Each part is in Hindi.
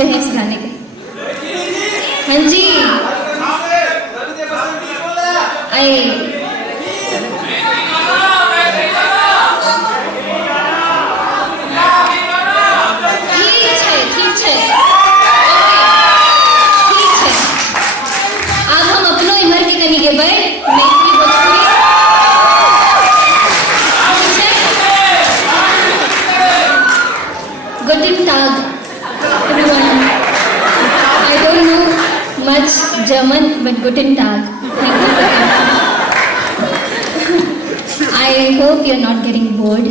शब्द हैं इस गाने के। हाँ जी आए Guten Tag, everyone. I don't know much German, but Guten Tag. Thank you for coming. I hope you're not getting bored.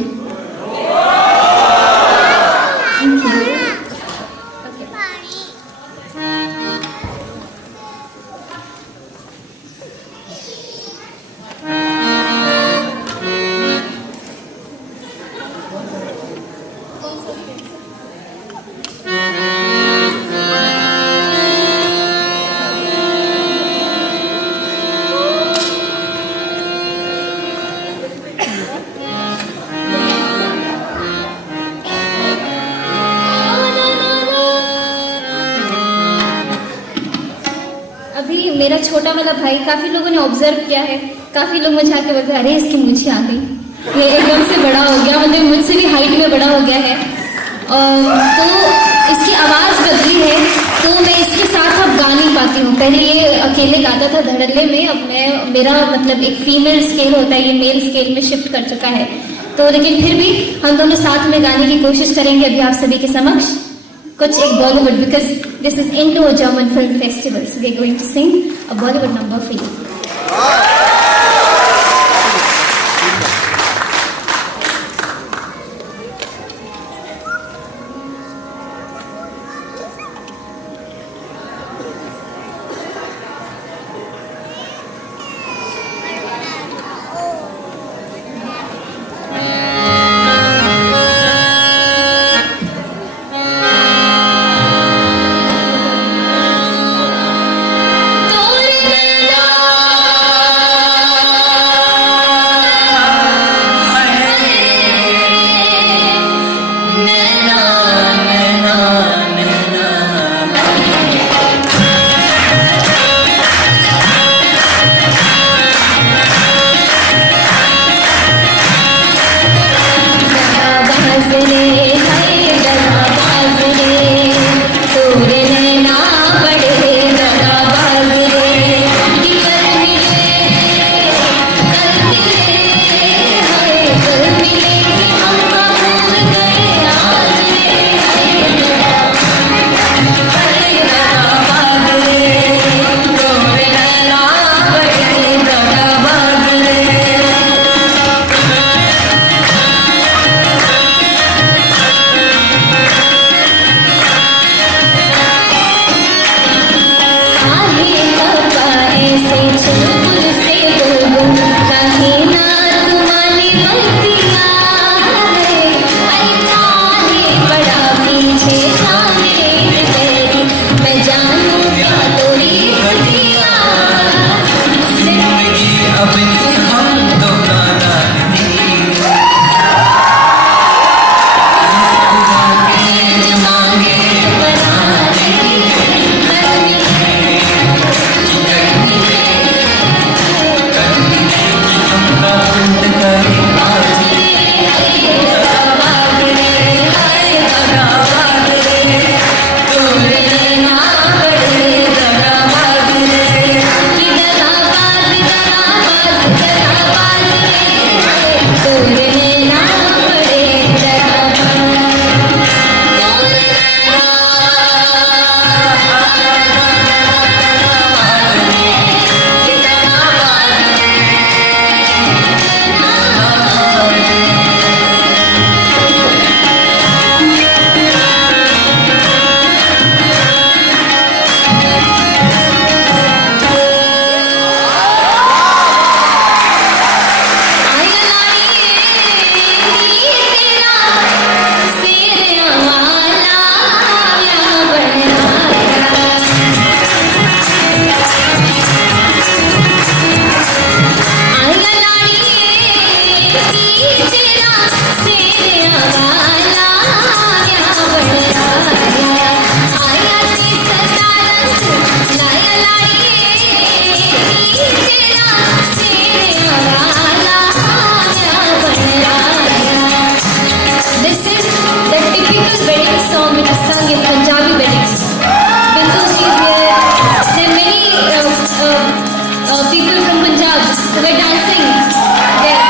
Thank you. अभी मेरा छोटा वाला भाई, काफी लोगों ने ऑब्जर्व किया है, काफी लोग मुझे आके बोलते हैं अरे इसकी मूंछें आ गई, ये एकदम से बड़ा हो गया, मतलब मुझसे भी हाइट में बड़ा हो गया है। तो इसकी आवाज बदली है, तो मैं इसके साथ अब गा नहीं पाती हूँ। पहले ये अकेले गाता था धड़ल्ले में, अब मेरा मतलब एक फीमेल स्केल होता है, ये मेल स्केल में शिफ्ट कर चुका है। तो लेकिन फिर भी हम दोनों साथ में गाने की कोशिश करेंगे अभी आप सभी के समक्ष कुछ एक Bollywood, because this is Indo German film festival, so we are going to sing a Bollywood number for you. people from Punjab who were dancing there.